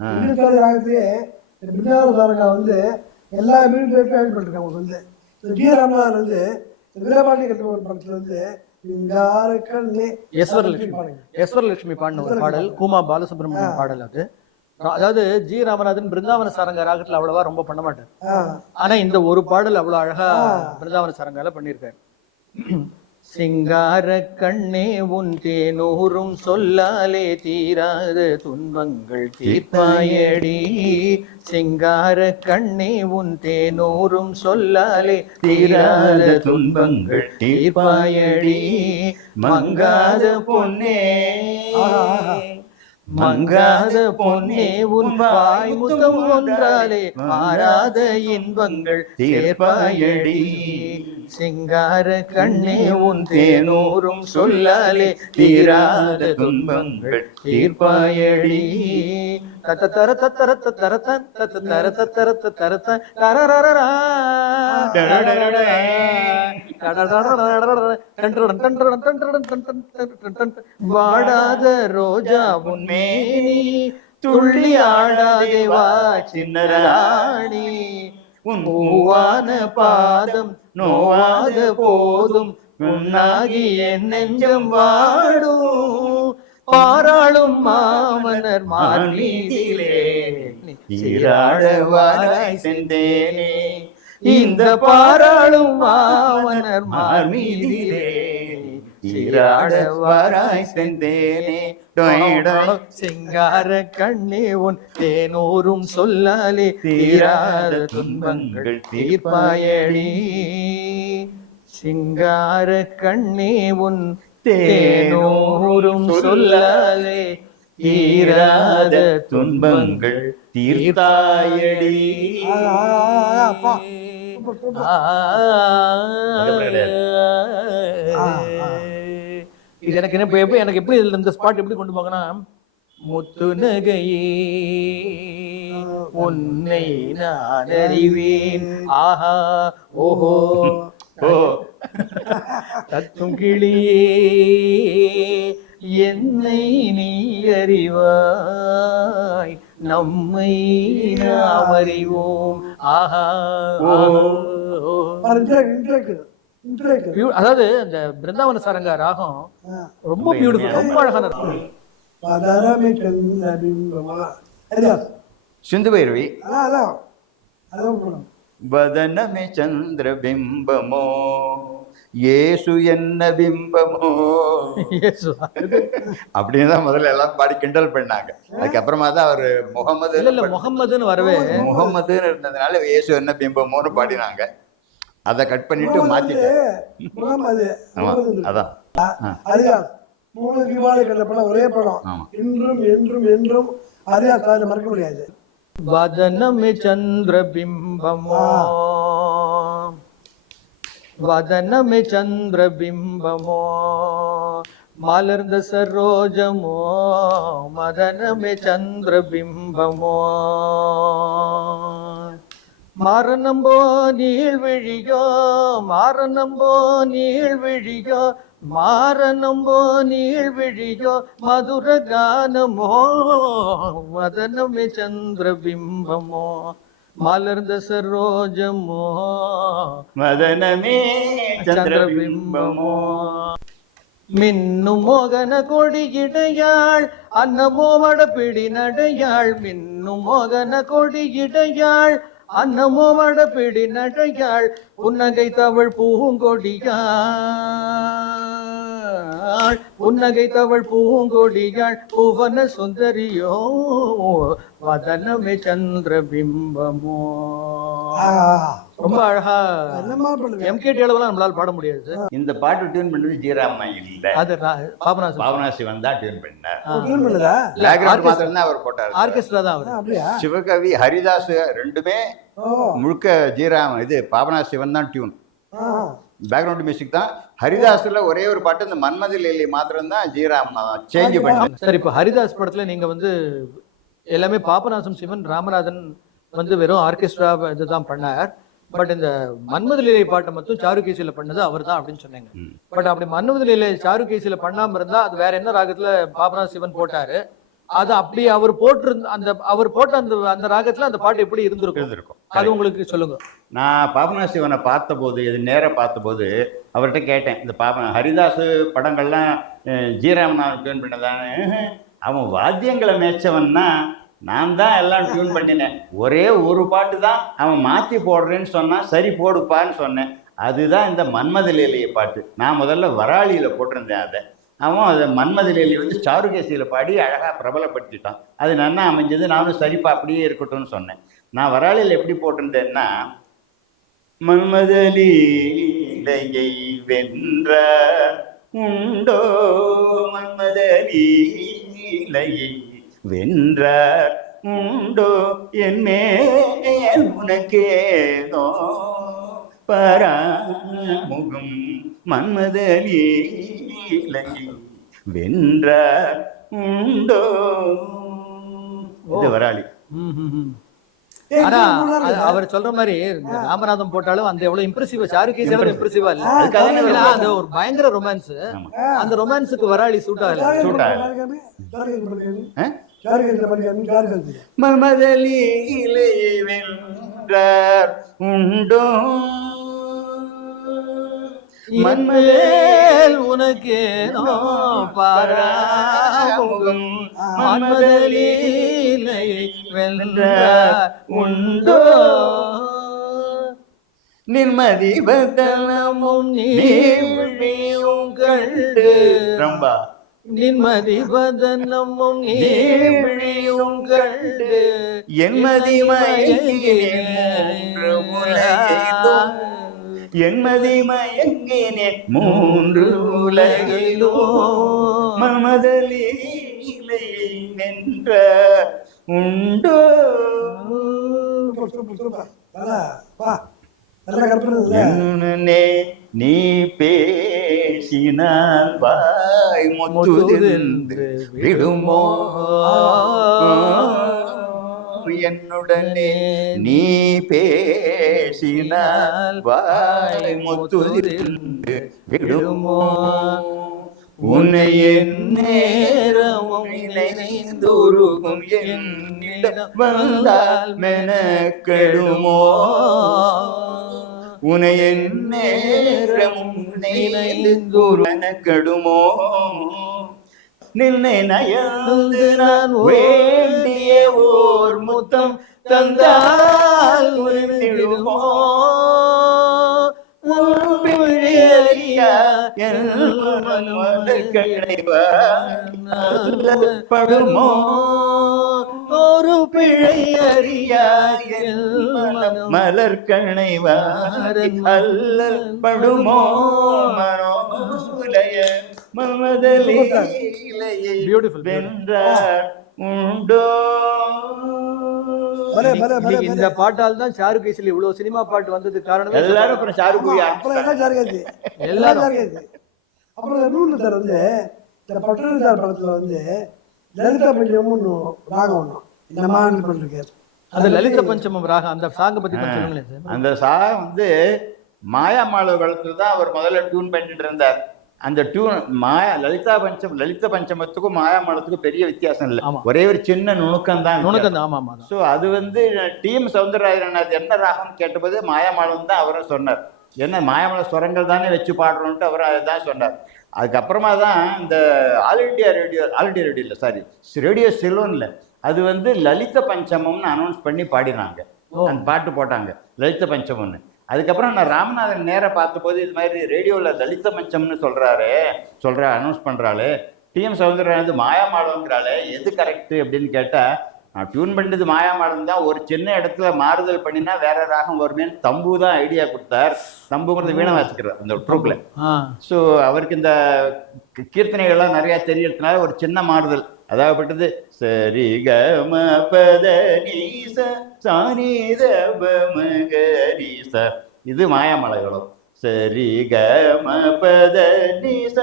Individual ராகத்திலேயே இந்த சாரங்கா வந்து எல்லா மியூசிக்கும் ஆட் பண்ணிருக்காங்க அவங்க வந்து. இந்த டி ராமநாதன் வந்து இந்த வீரபாண்டி கட்டு ஒரு படத்துல வந்து ஈஸ்வரலட்சுமி பாடின ஒரு பாடல் கூமா பாலசுப்ரமணியம் பாடல் அது. அதாவது ஜி ராமநாதன் பிருந்தாவன சாரங்க ராகத்துல அவ்வளவா ரொம்ப பண்ண மாட்டார். ஆனா இந்த ஒரு பாடல் அவ்வளவு அழகா பிருந்தாவன சாரங்கால பண்ணியிருக்காரு சிங்கார கண்ணே உன் தேனூரும் சொல்லாலே தீராத துன்பங்கள் தீர்ப்பாயடி. சிங்கார கண்ணே உன் தேனூரும் சொல்லாலே தீராத துன்பங்கள் தீர்ப்பாயடி. மங்காத பொன்னே மங்காத பொன்னே உன் வாய் முத்தம் ஒன்றாலே மாறாத இன்பங்கள் தீர்ப்பாயடி. சிங்கார கண்ணே உன் தேனூரும் சொல்லாலே தீராத துன்பங்கள் தீர்ப்பாயடி. தத்த தர தத்தர தத்தர தத்த தர தத்தர தத்தர தரரரரா வாடாத ரோஜா உன்மேனி துள்ளி ஆடாதே வா சின்னராணி. உன் பூவான பாதம் நோவாத போதும். உன்னாகி என் நெஞ்சம் வாடும். பாராளும் மாமனர் மாநிலே சீராழவாராய் செந்தேனே இந்த பாராளும் மாமனர் மார்மீதிலே சீராட வாராய் செந்தேனே சிங்கார கண்ணே உன் தேனூரும் சொல்லாலே தீராத துன்பங்கள் தீர்ப்பாயடி சிங்கார கண்ணே உன் தேனூரும் சொல்லாலே தீராத துன்பங்கள் தீர்த்தாயடி. ஆ, இது எனக்கு என்ன எப்படி எனக்கு எப்படி இதுல இந்த ஸ்பாட் எப்படி கொண்டு போகனா முத்து நகையே உன்னை நான் அறிவேன். ஆஹா ஓஹோ. ஓ. தத்தும் கிளியே என்னை நீ அறிவாய். நம்மை நாம் அறிவோம். ஆஹா ஓ. அதாவது அந்த பிருந்தாவன சாரங்க ராகம் ரொம்ப பியூட்டிஃபுல் ரொம்ப அழகான சந்திர பிம்பமா சரியா? சிந்து பைரவி. வதனமே சந்திரபிம்பமோ ஏசு என்ன பிம்பமோ. அப்படின்னு தான் முதல்ல எல்லாம் பாடி கிண்டல் பண்ணாங்க. அதுக்கப்புறமா தான் அவர் முகமது இல்ல இல்ல முகம்மதுன்னு வரவே. முகமதுன்னு இருந்ததுனால இயேசு என்ன பிம்பமோன்னு பாடினாங்க. அதை கட் பண்ணிட்டு மாத்திட்டேன். அதான். அரியாஸ் மூணு தீபாவளி கண்ட படம் ஒரே படம். என்றும் என்றும் அரியாஸ் அதை மறக்க முடியாது. வதனமே சந்திரபிம்பமோ வதனமே சந்திரபிம்பமோ மலர்ந்த சரோஜமோ? மதனமே சந்திரபிம்பமோ மரணம்போ நீழ்விழியோ மாரணம்போ நீழ்விழியோ மாரணம்போ நீழ்விழியோ மதுர கானமோ மதனமே சந்திரபிம்பமோ மலர்ந்த சரோஜமோ மதனமே சந்திரபிம்பமோ மின்னும் மோகன கொடியிடையாள் அன்னமோவட பிடி நடையாள் மின்னும் மோகன கொடியிடையாள் அன்னமோ வடபிடி நடையாள் புன்னகை தவள் பூங்கொடியாள் புன்னகை தவள் பூங்கொடியாள் புவன சுந்தரியோ வதனமே சந்திரபிம்பமோ. ஆ, ரொம்ப அழகா எம்கேடி அளவுலாம் நம்மளால பாட முடியாது. சார் இந்த பாட்டு டியூன் பண்ணது ஜீராமா இல்ல. அது நான் பாபநாசம் பாவனாசி வந்தா டியூன் பண்ணார். டியூன் பண்ணுதா? பேக்ரவுண்ட் மாத்திரம் தான் அவர் போட்டார். ஆர்கெஸ்ட்ரா தான் அவர். சிவகவி ஹரிதாஸ் ரெண்டுமே முழுக்க ஜீராம் இது பாவனா சிவன் தான் டியூன் பேக்ரவுண்ட் மியூசிக் தான். ஹரிதாஸ்ல ஒரே ஒரு பாட்டு இந்த மன்மதி லேலி மாத்திரம் தான். ஜீராம் சேஞ்ச் பண்ணி. சார் இப்போ ஹரிதாஸ் படத்துல நீங்க வந்து எல்லாமே பாபநாசம் சிவன் ராமநாதன் வந்து வெறும் ஆர்கெஸ்ட்ரா இதுதான் பண்ணார். பட் இந்த மன்மத லீலை பாட்டை மட்டும் சாருகேசியில பண்ணது அவர் தான் அப்படின்னு சொன்னாங்க. பட் அப்படி மன்மத லீலை சாருகேசியில பண்ணாம இருந்தா அது வேற என்ன ராகத்துல பாபநாச சிவன் போட்டாரு? அது அப்படி அவர் போட்டிருந்த அந்த அவர் போட்ட அந்த அந்த ராகத்துல அந்த பாட்டு எப்படி இருந்திருக்கும்? இருந்திருக்கும். அது உங்களுக்கு சொல்லுங்க. நான் பாபனா சிவனை பார்த்தபோது இது நேரா பார்த்தபோது அவர்கிட்ட கேட்டேன் இந்த பாப ஹரிதாஸ் படங்கள்லாம் ஜீராமநாதன் டியூன் பண்ணதானே அவன் வாத்தியங்களை மேய்ச்சவன்னா நான் தான் எல்லாம் டியூன் பண்ணினேன். ஒரே ஒரு பாட்டு தான் அவன் மாற்றி போடுறேன்னு சொன்னான் சரி போடுப்பான்னு சொன்னேன். அதுதான் இந்த மன்மதலேலிய பாட்டு. நான் முதல்ல வராளியில் போட்டிருந்தேன் அதை. அவன் அதை மன்மதலேலி வந்து சாருகேசியில் பாடி அழகாக பிரபலப்படுத்திட்டான். அது நன்னா அமைஞ்சது நானும் சரிப்பா அப்படியே இருக்கட்டும்னு சொன்னேன். நான் வராளியில் எப்படி போட்டிருந்தேன்னா மன்மதலீலையை வென்ற உண்டோ மன்மதலீலையை வென்ற உண்டோ என் மேல் பரா பராமுகம் மன்மதலீலையை வென்ற உண்டோ? இது வராளி. ஆனா. அவர் சொல்ற மாதிரி இந்த ராமநாதம் போட்டாலும் அந்த எவ்வளவு இம்ப்ரெசிவா சாருகேசி அளவு இம்ப்ரெசிவா இல்ல. அது ஒரு பயங்கர ரொமான்ஸ் அந்த ரொமான்ஸுக்கு வராளி சூட் ஆகல ஜார்க்கண்ட் சூட்டா. ஜார்க்கண்ட் ஜார்க்கண்ட் பண்ணிக்காமி. ஆ? ஜார்க்கண்ட் பண்ணிக்காமி, ஜார்க்கண்ட். மமதலீலை வென்றார் உண்டோ? மன்மேல் உனக்கேனோ பாராமுகம். மன்மதலீலை வென்றார் உண்டோ? நிர்மதி பதனமும் நீவிழியும் கண்டு. ரொம்ப. நின்மதி பதனமும் நீவிழியும் கண்டு. என்மதி உலகிலும் என்மதி மயங்கினேன் மூன்று உண்டோ வா. நல்ல கற்பனை இல்ல? என்னே நீ பேசினால் வாய் முத்துதின்று விடுமோ என்னுடனே நீ பேசினால் வாய் முத்துதின்று விடுமோ? உன்னை நேரமும் இணைந்துருகும் என்னிடம் வந்தால் மெனக்கெடுமோ? உன்னை நேரமும் நினைந்துருகும் மெனக்கெடுமோ? நின்னை நயந்து நான் வேண்டிய ஓர் முத்தம் தந்தால் படுமோ ஒரு பிழை அறியா மலர் கணைவாரி அல்லல் படுமோ மனோலய beautiful. வென்றார் உண்டோ? இந்த பாட்டால் தான் சாருகேசில் இவ்வளவு சினிமா பாட்டு வந்தது காரணமே எல்லாரும் அப்புறம் சாரு போய் அப்புறம் என்ன? எல்லாம் எல்லாரும். ஜார்க்கண்ட். அப்புறம் நூல் சார் வந்து இந்த பட்டணத்தார் படத்துல வந்து லலிதா பஞ்சமும் ராகம் ஒண்ணும் இந்த மாதிரி பண்ணிருக்காரு அந்த லலித பஞ்சமம் ராகம் அந்த சாங்க பத்தி சொல்லுங்களேன் சார். அந்த சாகம் வந்து மாயாமாளவ காலத்துல தான் அவர் முதல்ல டியூன் பண்ணிட்டு இருந்தார். அந்த டியூன் மாயா லலிதா பஞ்சம் லலித பஞ்சமத்துக்கும் மாயாமாளத்துக்கும் பெரிய வித்தியாசம் இல்லை. ஒரே ஒரு சின்ன நுணுக்கம் தான் நுணுக்கம் தான், ஆமா ஆமா ஸோ அது வந்து டீம் சவுந்தரராஜன் அது என்ன ராகம் கேட்டபோது மாயாமாளம் தான் அவரும் சொன்னார். என்ன மாயாமல ஸ்வரங்கள் தானே வச்சு பாடுறோன்ட்டு அவர் அதை தான் சொன்னார். அதுக்கப்புறமா தான் இந்த All India radio All India radio இல்லை சாரி ரேடியோ சிலோனில் அது வந்து லலித பஞ்சமம்னு அனௌன்ஸ் பண்ணி பாடினாங்க. பாட்டு போட்டாங்க. லலித பஞ்சமம்னு. அதுக்கப்புறம் நான் ராமநாதன் நேரா பார்த்தபோது இது மாதிரி ரேடியோவில் லலித பஞ்சம்னு சொல்கிறாரு சொல்கிற அனௌன்ஸ் பண்ணுறாளே டிஎம் சவுந்தரராஜன் மாயாமாளவங்கிறாளே எது கரெக்டு அப்படின்னு கேட்டால் நான் டியூன் பண்ணது மாயாமாடம் தான். ஒரு சின்ன இடத்துல மாறுதல் பண்ணினா வேற ராகம் வருமேன்னு தம்பு தான் ஐடியா கொடுத்தார். தம்புங்கிறது வீணை வாசிக்கிறார் அந்த ட்ரூப்பில் ஆ. ஸோ அவருக்கு இந்த கீர்த்தனைகள்லாம் நிறையா தெரியறதுனால ஒரு சின்ன மாறுதல். அதாகப்பட்டது சரி க ம பத நீச சானித மகரீச இது மாயாமலைகளும். சரி க ம பத நீச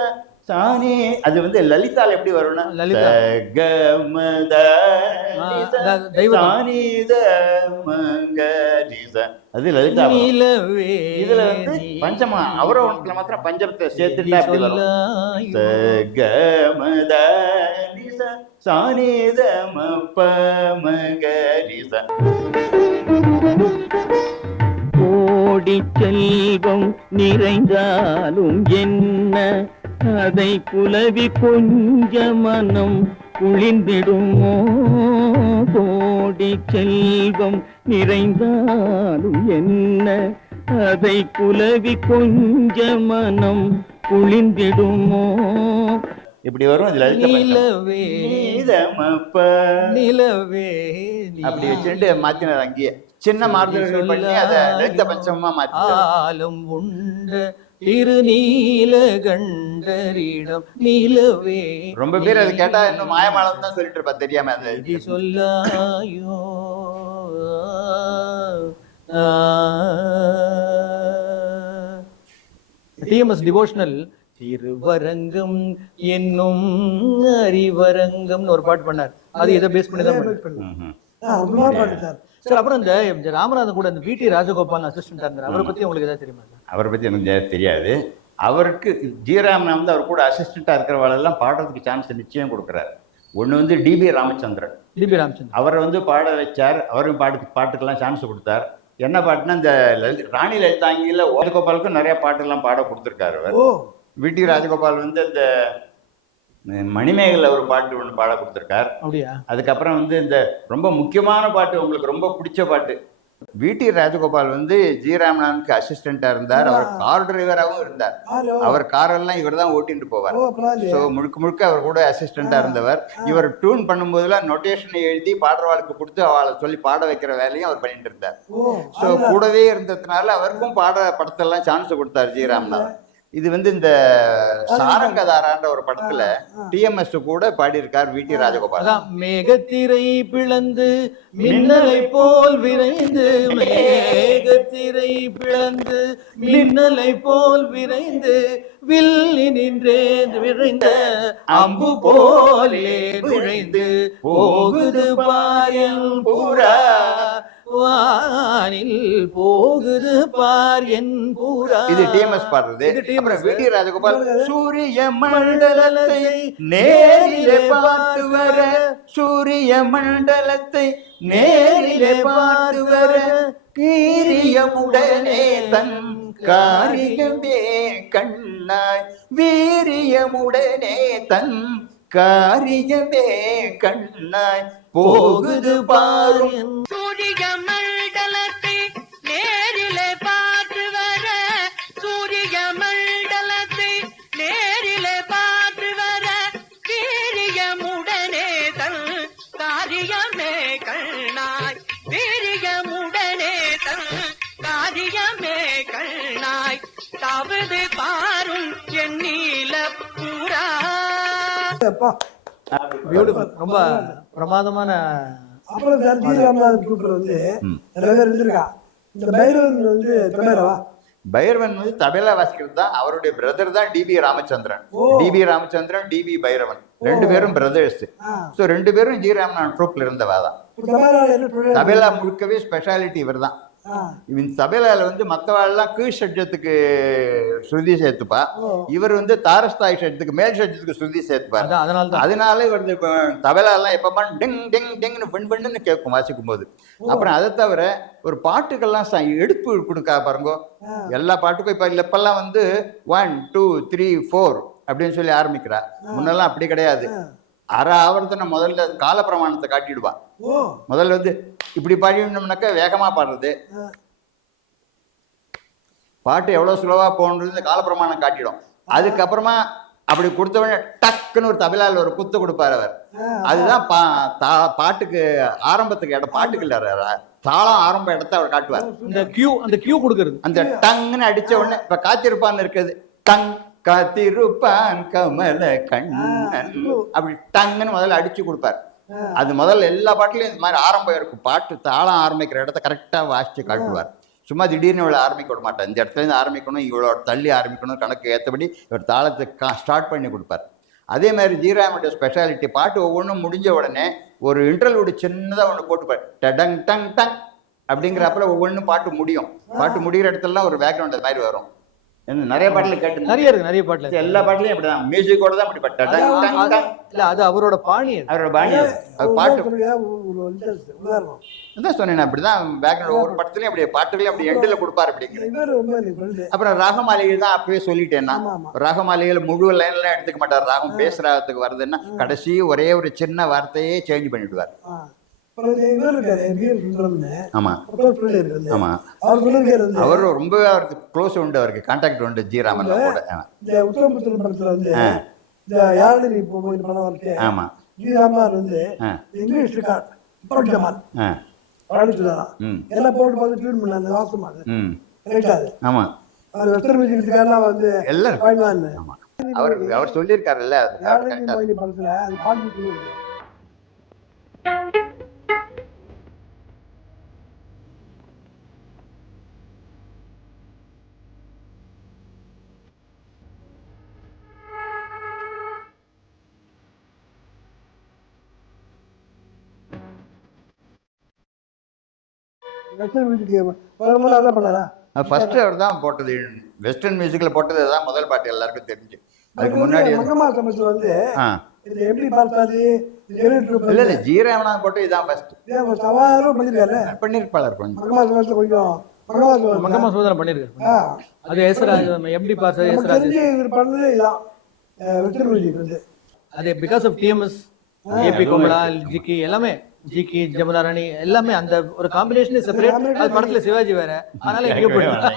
சானி அது வந்து லலிதால எப்படி வரும்னா? லலிதா. தெய்வதம். சானித மகரீச அது லலிதா இதுல வந்து பஞ்சமா அவரோகணத்துல மாத்திரம் பஞ்சமத்தை சேர்த்துட்டா அப்படி வரும்? சொல்லாயோ. சகமத நிச சானித மப்ப மகரிச கோடி செல்வம் நிறைந்தாலும் என்ன? அதை புலவி கொஞ்ச மனம் குளிர்ந்திடுமோ? கோடி செல்வம் நிறைந்தாலும் என்ன? அதை புலவி கொஞ்ச மனம் குளிர்ந்திடுமோ? இப்படி வரும் இது லலித பஞ்சமம். நிலவே அப்படி வச்சுட்டு மாத்தினார் அங்கேயே. சின்ன மாறுதல்கள் பண்ணி அதை லலித பஞ்சமமா மாத்திட்டார். ஆலம் உண்ட திருநீலகண்டரிடம் நிலவே ரொம்ப பேர் அது கேட்டா இன்னும் மாயமாலம் தான் சொல்லிட்டு இருப்பா தெரியாம அந்த இது சொல்லாயோ? டிஎம்எஸ் டிவோஷனல் திருவரங்கம் என்னும் அறிவரங்கம்னு ஒரு பாட்டு பண்ணார் அது இதை பேஸ் பண்ணி. தான் சார் சார் அப்புறம் இந்த ராமநாதன் கூட இந்த விடி ராஜகோபால் அசிஸ்டண்டா இருந்தார். அவரை பத்தி உங்களுக்கு ஏதாவது தெரியுமா? அவரை பத்தி எனக்கு தெரியாது. அவருக்கு ஜீராமன் வந்து அவர் கூட அசிஸ்டண்டா இருக்கிறவாளெல்லாம் பாடுறதுக்கு சான்ஸ் நிச்சயம் கொடுக்குறாரு. ஒண்ணு வந்து டிபி ராமச்சந்திரன். டிபி ராமச்சந்திரன். அவரை வந்து பாட வச்சார். அவரும் பாட்டு பாட்டுக்கெல்லாம் சான்ஸ் கொடுத்தார். என்ன பாட்டுனா இந்த லலித ராணி லலிதாங்கியில் ராஜகோபாலுக்கும் நிறைய பாட்டுலாம் பாட கொடுத்துருக்காரு அவர். ஓ விடி ராஜகோபால் வந்து இந்த மணிமேகலை ஒரு பாட்டு ஒன்று பாட கொடுத்துருக்கார். அப்படியா? அதுக்கப்புறம் வந்து இந்த ரொம்ப முக்கியமான பாட்டு உங்களுக்கு ரொம்ப பிடிச்ச பாட்டு. விடி ராஜகோபால் வந்து ஜி. ராமநாதனுக்கு அசிஸ்டண்டா இருந்தார். அவர் கார் டிரைவராகவும் இருந்தார். அவர் காரெல்லாம் இவர் தான் ஓட்டிட்டு போவார். ஸோ முழுக்க முழுக்க அவர் கூட அசிஸ்டண்டா இருந்தவர். இவர் டியூன் பண்ணும்போதெல்லாம் நொட்டேஷனை எழுதி பாடுறவாளுக்கு கொடுத்து அவளை சொல்லி பாட வைக்கிற வேலையும் அவர் பண்ணிட்டு இருந்தார். ஸோ கூடவே இருந்ததுனால அவருக்கும் பாட படத்தெல்லாம் சான்ஸ் கொடுத்தார் ஜி. ராமநாதன். இது வந்து இந்த சாரங்கதாரான்ற ஒரு படத்துல டிஎம்எஸ் கூட பாடியிருக்கார் வி டி ராஜகோபால். மேகத்திரை பிளந்து மின்னலை போல் விரைந்து மேகத்திரை பிளந்து மின்னலை போல் விரைந்து வில்லி நின்றேந்து விரைந்த அம்பு போலே நுழைந்து போகுது பாயல் புறா வானில் போகுது பார் என் புறா. இது டிஎம்எஸ் பாடுறது. இது TMS. அப்புறம் வி டி ராஜகோபால் சூரிய மண்டலத்தை நேரிலே பார்த்து வர. சூரிய மண்டலத்தை நேரிலே பார்த்து வர. கீரியமுடனே தன் காரியமே கண்ணாய். வீரியமுடனே தன் காரியமே கண்ணாய். போகுது பாரு பியூட்டிஃபுல் ரொம்ப பிரமாதமான அப்புறம் சார் ஜி ராமநாதன் கூப்பிடுறது வந்து நிறைய பேர் இருந்திருக்கா? இந்த பைரவன் வந்து பிரமேரவா பைரவன் வந்து தபேலா வாசிக்கிறது தான் அவருடைய பிரதர் தான் TP Ramachandran. TP Ramachandran TP Bhairavan. ரெண்டு பேரும் பிரதர்ஸ் ஸோ ரெண்டு பேரும் ஜி ராமநாதன் ட்ரூப்ல இருந்தவா தான்? தபேலா முழுக்கவே ஸ்பெஷாலிட்டி இவர் தான் இவன் தபேலால வந்து மற்றவாள்லாம் கீழ் ஷட்ஜத்துக்கு ஸ்ருதி சேர்த்துப்பா. இவர் வந்து தாரஸ்தாய் ஷட்ஜத்துக்கு மேல் ஷட்ஜத்துக்கு ஸ்ருதி சேர்த்துப்பார். அதான் அதனால தான். அதனால இவர் தபேலாலாம் எப்போ டிங் டிங் டிங்னு பெண் பெண்ணுன்னு கேட்கும் வாசிக்கும் போது அப்புறம் அதை தவிர ஒரு பாட்டுக்கெல்லாம் ச- எடுப்பு கொடுக்கா பாருங்க. எல்லா பாட்டுக்கும் இப்போ இப்பெல்லாம் வந்து ஒன் டூ த்ரீ ஃபோர் அப்படின்னு சொல்லி ஆரம்பிக்கிறா. முன்னெல்லாம் அப்படி கிடையாது. அரை ஆவர்த்தனை முதல்ல கால பிரமாணத்தை காட்டிடுவா முதல்ல வந்து இப்படி பாடினோம்னாக்கா வேகமா பாடுறது. பாட்டு எவ்வளவு ஸ்லோவா போகணுன்றது இந்த காலப்பிரமாணம் காட்டிடும். அதுக்கப்புறமா அப்படி கொடுத்தவொடனே டக்குன்னு ஒரு தபிலால ஒரு குத்து கொடுப்பாரு அவர். அதுதான் பா தா- பாட்டுக்கு ஆரம்பத்துக்கு இடம் பாட்டுக்கு இல்ல ர- தாளம் ஆரம்ப இடத்த அவர் காட்டுவார். இந்த கியூ அந்த கியூ கொடுக்கறது. அந்த டங்குன்னு அடிச்ச உடனே இப்ப காத்திருப்பான்னு இருக்குது டங் காத்திருப்பான் கமல கண்ணன் அப்படி டங்குன்னு முதல்ல அடிச்சு கொடுப்பார். அது முதல்ல எல்லா பாட்டுலயும் இந்த மாதிரி ஆரம்பம் இருக்கும். பாட்டு தாளம் ஆரம்பிக்கிற இடத்த கரெக்டா வாசிச்சு காட்டுவார். சும்மா திடீர்னு இவ்வளோ ஆரம்பிக்க விட மாட்டேன் இந்த இடத்துல இருந்து ஆரம்பிக்கணும் இவ்வளோ தள்ளி ஆரம்பிக்கணும் கணக்கு ஏற்றபடி இவர் தாளத்தை ஸ்டார்ட் பண்ணி கொடுப்பார். அதே மாதிரி ஜீராமுடைய ஸ்பெஷாலிட்டி பாட்டு ஒவ்வொன்றும் முடிஞ்ச உடனே ஒரு இன்டர்லூடு சின்னதாக ஒன்று போட்டுப்பார். டடங் டங் டங் அப்படிங்கிறப்பல ஒவ்வொன்றும் பாட்டு முடியும். பாட்டு முடிகிற இடத்துலலாம் ஒரு பேக்ரவுண்ட் அது மாதிரி வரும். நிறைய பாட்டுல கேட்டு நிறைய இருக்கு நிறைய பாட்டுல. எல்லா பாட்டுலயும் அப்படிதான். மியூசிக்கோட தான் அப்படி பட்ட. இல்ல அது அவரோட பாணி. அவரோட பாணி பாட்டு. உதாரணம் அதான் சொன்னேன் அப்படிதான் பேக்ரவுண்ட் ஒவ்வொரு படத்துலயும் அப்படியே பாட்டுகளையும் அப்படி எண்டில் கொடுப்பாரு friend. அப்புறம் ராகமாளிகை தான் அப்பவே சொல்லிட்டேன் நான். ஆமா ஆமா. ராகமாளிகையில் முழு லைன்லாம் எடுத்துக்க மாட்டார். ராகம் பேசுறதுக்கு வருதுன்னா கடைசி ஒரே ஒரு சின்ன வார்த்தையே சேஞ்ச் பண்ணிடுவார். அவர் சொல்லிருக்காரு வந்து அவர் ரொம்ப அவருக்கு க்ளோஸ் உண்டு அவருக்கு கான்டாக்ட் உண்டு ஜி ராமன் கூட. இந்த உத்தரபுத்திர படத்துல வந்து இந்த யாழினி போய் படம் இருக்கு. ஆமா. ஜி ராமன் வந்து. இங்கிலீஷ் ரெக்கார்ட் இப்போ ஜமால் எல்லாம் போட்டு பார்த்து டியூன் பண்ண அந்த வாசம் கிடைக்காது ஆமா. அவர் மியூசிக் வந்து எல்லாம் அவர் அவர் சொல்லியிருக்காருல்ல படத்துல அது பாட்டு வெஸ்டர்ன் மியூசிக் முதல்ல அதான் பண்ணாரா? ஃபர்ஸ்ட் அவர் தான் போட்டது. வெஸ்டர்ன் மியூசிக்கில் போட்டது தான் முதல் பாட்டு எல்லாருக்கும் தெரிஞ்சு. அதுக்கு முன்னாடி மங்கம்மா சமயத்தில் வந்து இது எப்படி எப்படி இல்ல இல்ல ஜீராமனா போட்டு இதான் ஃபர்ஸ்ட் சவாலும் பண்ணிருக்காரு. பண்ணிருப்பாளர் கொஞ்சம். மங்கம்மா சமயத்தில் கொஞ்சம் மங்கம்மா சோதனை பண்ணிருக்காரு. அது எஸ்ராஜ் எப்படி பார்த்தது தெரிஞ்சு இவர் பண்ணது இதான். வெஸ்டர்ன் மியூசிக் வந்து. அது because of TMS AP Komala Jikki எல்லாமே. ஜிகி ஜமுனா ராணி எல்லாமே அந்த ஒரு காம்பினேஷன் செப்பரேட் அது படத்துல சிவாஜி வேற. அதனால எங்கேயோ போயிடுது.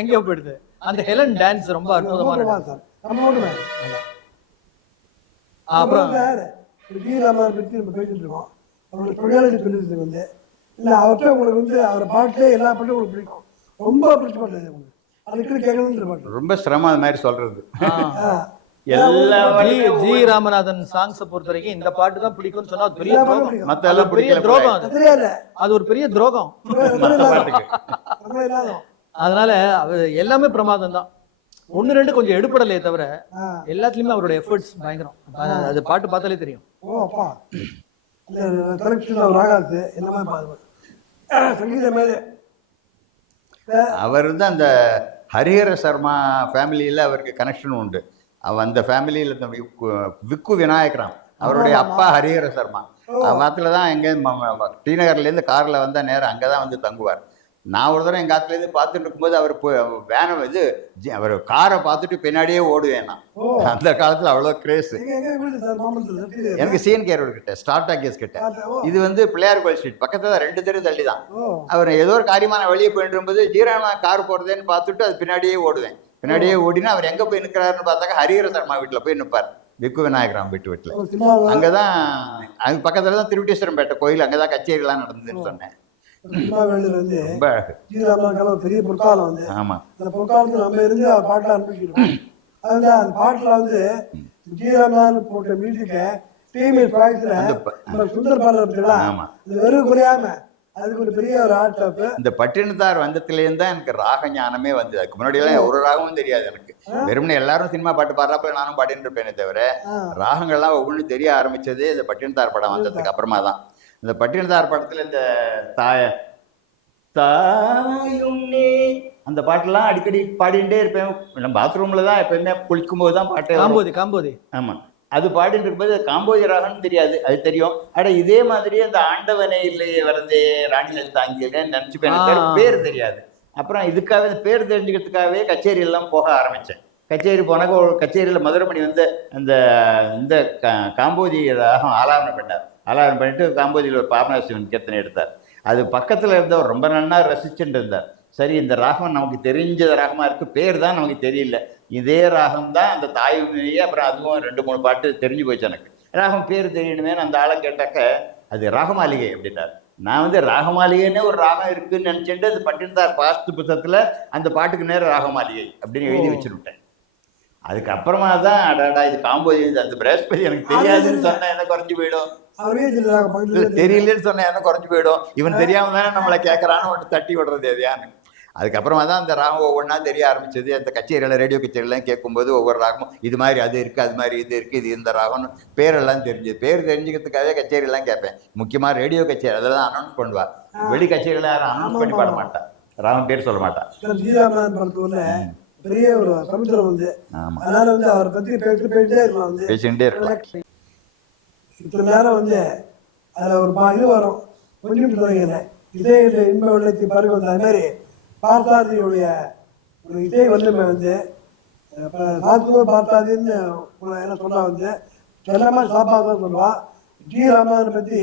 எங்கேயோ போயிடுது. அந்த ஹெலன் டான்ஸ் ரொம்ப அற்புதமான அப்புறம் ஜி ராமன் பற்றி நம்ம பேசிட்டு இருக்கோம். அவரோட தொழிலாளி சொல்லிட்டு வந்து. இல்லை அவர்கிட்ட உங்களுக்கு வந்து அவர் பாட்டிலே எல்லா பாட்டும் உங்களுக்கு பிடிக்கும். ரொம்ப பிடிச்ச பாட்டு அது உங்களுக்கு. அதுக்கு கேட்கணுன்ற பாட்டு. ரொம்ப சிரமம் அது மாதிரி சொல்றது. எல்லா ஜி ஜி ராமநாதன் சாங்ஸ பொறுத்த வரைக்கும் இந்த பாட்டு தான் பிடிக்கும்னு சொன்னா பெரிய துரோகம். மத்த அது எல்லாம் ஒரு பெரிய துரோகம் அது. ஒரு பெரிய அதனால அவர் எல்லாமே பிரமாதம் தான். ஒன்னு ரெண்டு கொஞ்சம் எடுப்படலையே தவிர எல்லாத்துலயுமே அவரோட எஃபர்ட்ஸ் பயங்கரம். அது- பாட்டு பார்த்தாலே தெரியும். ஓ அப்பா. இந்த கலெக்ஷன் அவர் வந்து அந்த ஹரிஹர சர்மா ஃபேமிலியில் அவருக்கு கனெக்ஷன் உண்டு. அந்த ஃபேமிலியில் இந்த விக்கு விநாயகராம் அவருடைய அப்பா ஹரிஹர சர்மா. அவத்துல தான் எங்கே டி நகர்லேருந்து காரில் வந்தால் நேரம் அங்கே தான் வந்து தங்குவார். நான் ஒரு தடவை எங்கள் ஆத்துலேருந்து பார்த்துட்டு இருக்கும்போது அவர் வேனை இது அவர் காரை பார்த்துட்டு பின்னாடியே ஓடுவேன் நான். அந்த காலத்தில் அவ்வளோ கிரேஸ் எனக்கு சிஎன் கேரோடு கிட்ட ஸ்டார் டாக்கியஸ் கிட்ட. இது வந்து பிள்ளையார் கோயில் ஸ்ட்ரீட் பக்கத்துல தான் ரெண்டு தெரு தள்ளி தான். அவர் ஏதோ ஒரு காரியமா நான் வெளியே போயிட்டு இருக்கும்போது ஜீரானா கார் போறதேன்னு பார்த்துட்டு அது பின்னாடியே ஓடுவேன். பின்னாடியே ஓடினா அவர் எங்க போய் நிற்கிறாருன்னு பார்த்தாக்க ஹரிஹர சர்மா வீட்டில் போய் நிற்பார் விக்கு விநாயகராம் வீட்டு வீட்டில். ஒரு சினிமா அங்கதான் அது பக்கத்துல தான் திருவிட்டேஸ்வரம்பேட்டை கோயில் அங்கதான் கச்சேரிலாம் நடந்ததுன்னு சொன்னேன். பெரிய பொற்காலம் வந்து. அந்த பொற்காலத்தில் நம்ம இருந்து பாட்டில் அனுப்பிச்சிருக்கோம் அதில் அந்த பாட்டில் வந்து ஜீராமன் போட்ட மியூசிக்கை டிஎம்எஸ் ப்ராஜெக்டில் சுந்தர் பாடல் அது வெறும் குறையாம அதுக்கு ஒரு பெரிய ஒரு ஆர்ட் இந்த பட்டினத்தார் வந்ததுலேருந்து தான் எனக்கு ராக ஞானமே வந்தது. அதுக்கு முன்னாடி எல்லாம் ஒரு ராகமும் தெரியாது எனக்கு. வெறுமனே எல்லாரும் சினிமா பாட்டு பாடுறப்ப நானும் பாடிட்டு இருப்பேனே தவிர ராகங்கள்லாம் ஒவ்வொன்றும் தெரிய ஆரம்பிச்சதே இந்த பட்டினத்தார் படம் வந்ததுக்கு அப்புறமா தான் இந்த பட்டினத்தார் படத்துல இந்த தாய தாயும் நீ அந்த பாட்டெல்லாம் அடிக்கடி பாடிட்டே இருப்பேன். நம்ம பாத்ரூம்ல தான் எப்பயுமே குளிக்கும்போது தான் பாட்டே. காம்போதி காம்போதி. ஆமா. அது பாடிட்டு இருக்கும்போது அது காம்போதி ராகம்னு தெரியாது. அது தெரியும். அட இதே மாதிரி அந்த ஆண்டவனே இல்லையே வரதே ராணி லலிதாங்கிலன்னு நினச்சிப்பேன். பேர் தெரியாது. அப்புறம் இதுக்காக இந்த பேர் தெரிஞ்சுக்கிறதுக்காகவே கச்சேரி எல்லாம் போக ஆரம்பிச்சேன். கச்சேரி போனாக்க ஒரு கச்சேரியில் மதுரமணி வந்து அந்த இந்த கா- காம்போதி ராகம் ஆலாபனம் பண்ணார். ஆலாபனம் பண்ணிட்டு காம்போதியில் ஒரு பாபநாசிவன் கீர்த்தனை எடுத்தார். அது பக்கத்தில் இருந்தவர் ரொம்ப நன்னா ரசிச்சுட்டு இருந்தார். சரி இந்த ராகம் நமக்கு தெரிஞ்ச ராகமாக இருக்கு. பேர் தான் நமக்கு தெரியல. இதே ராகம் தான் அந்த தாயுமையே அப்புறம் அதுவும் ரெண்டு மூணு பாட்டு தெரிஞ்சு போச்சு எனக்கு. ராகம் பேர் தெரியணுமே அந்த ஆளை கேட்டாக்க அது ராகமாளிகை அப்படின்னார். நான் வந்து ராகமாளிகைன்னே ஒரு ராகம் இருக்குன்னு நினச்சிட்டு அது பட்டினத்தார் பாஸ்து புத்தகத்தில் அந்த பாட்டுக்கு நேரம் ராகமாளிகை அப்படின்னு எழுதி வச்சுருட்டேன் அதுக்கப்புறமா தான் அடாடா இது காம்போதி இது அந்த பிரகஸ்பதி எனக்கு தெரியாதுன்னு சொன்னா என்ன குறைஞ்சு போயிடும்? தெரியலன்னு சொன்னா என்ன குறைஞ்சு போயிடும்? இவன் தெரியாம தானே நம்மளை கேட்கறான்னு ஒன்று தட்டி விடுறது எதையான்னு. அதுக்கப்புறமா தான் அந்த ராகம் ஒவ்வொன்றா தெரிய ஆரம்பிச்சது. அந்த கச்சேரியில் ரேடியோ கச்சேரிலாம் கேட்கும்போது ஒவ்வொரு ராகமும் இது மாதிரி அது இருக்குது அது மாதிரி இது இருக்குது இது இந்த ராகம்னு பேரெல்லாம் தெரிஞ்சது. பேர் தெரிஞ்சுக்கிறதுக்காகவே கச்சேரிலாம் கேட்பேன். முக்கியமாக ரேடியோ கச்சேரி அதில் தான் அனௌன்ஸ் பண்ணுவார் வெளி கச்சேரியில் யாரும் அனௌன்ஸ் பண்ணி பாட மாட்டான் ராகம் பேர் சொல்ல மாட்டான் படத்துல பெரிய ஒரு சமுத்திரம் வந்து. அதனால வந்து அவரை பத்தி பேசிட்டு போயிட்டே இருக்கலாம் வந்து. பேசிக்கிட்டே இருக்கலாம். இத்தனை நேரம் வந்து அதில் ஒரு இது வரும். கொஞ்சம் தொடங்கினேன் இதே இது இன்ப வெள்ளத்தை பருகு வந்த அது மாதிரி பார்த்தாதியுடைய ஒரு இதே வல்லமை வந்து இப்போ பார்த்தாதின்னு என்ன சொன்னா வந்து செல்லமா சாப்பாடு தான் சொல்லுவா ஜி ராமன் பற்றி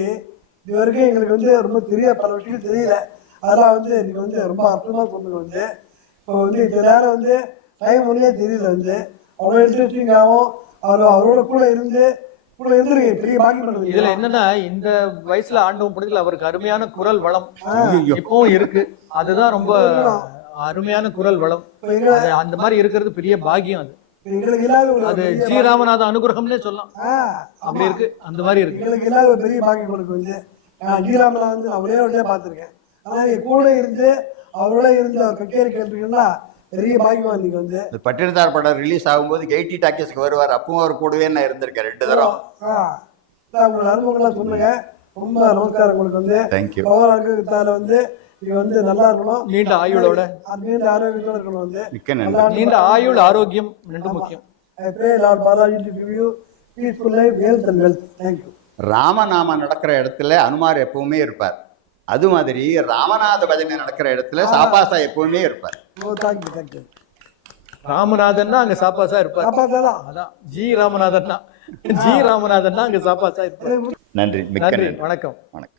இது வரைக்கும் எங்களுக்கு வந்து ரொம்ப தெரிய பல விஷயம் தெரியல. அதெல்லாம் வந்து இன்னைக்கு வந்து ரொம்ப அற்புதமாக சொன்னது வந்து இப்போ வந்து இந்த நேரம் வந்து டைம் ஒன்றே தெரியல வந்து. அவ்வளோ இன்ட்ரெஸ்டிங்காகவும் அவர் அவரோட கூட இருந்து இதுல என்னன்னா இந்த வயசுல ஆண்டவன் படத்துல அவருக்கு அருமையான குரல் வளம். இப்பவும் இருக்கு. அதுதான் ரொம்ப அருமையான குரல் வளம். அந்த மாதிரி இருக்கிறது பெரிய பாக்கியம் அது. அது ஜி ராமநாத அனுகிரகம்னே சொல்லலாம். அப்படி. இருக்கு. அந்த மாதிரி இருக்கு. எங்களுக்கு இல்லாத ஒரு பெரிய பாக்கியம் கொடுக்கு வந்து நான் ஜீராமலா வந்து நான் ஒரே ஒன்றே பார்த்துருக்கேன். நீங்க கூட இருந்து அவரோட இருந்து அவர் கச்சேரி கேட்டிருக்கீங்கன்னா பெரிய பாக்கியம் இன்னைக்கு வந்து. இந்த பட்டினத்தார் படம் ரிலீஸ் ஆகும்போது எயிட்டி டாக்கீஸ்க்கு வருவார். அப்பவும் அவர் கூடவே நான் இருந்திருக்கேன் ரெண்டு தரம். உங்களோட அனுபவங்கள்லாம் சொல்லுங்க. ரொம்ப நமஸ்காரம் உங்களுக்கு வந்து. தேங்க்யூ பவர் இருக்கிறதால வந்து நீங்க வந்து நல்லா இருக்கணும். நீண்ட ஆயுளோட. அது நீண்ட ஆரோக்கியத்தோட இருக்கணும் வந்து. மிக்க நன்றி. நீண்ட ஆயுள் ஆரோக்கியம் ரெண்டும் முக்கியம். pray Lord Balaji to give you peaceful life, health and wealth. Thank you. ராமநாமம் நடக்கிற இடத்துல அனுமார் எப்பவுமே இருப்பார். அது மாதிரி ராமநாத பஜனை நடக்கிற இடத்துல சாப்பாசா எப்பவுமே இருப்பார். You, thank you. ராமநாதன்னா அங்க சாப்பாசா இருப்பார். அதான். ஜி ராமநாதன்னா. ஜி ராமநாதன்னா அங்க சாப்பாசா இருப்பார். நன்றி நன்றி. வணக்கம். வணக்கம்.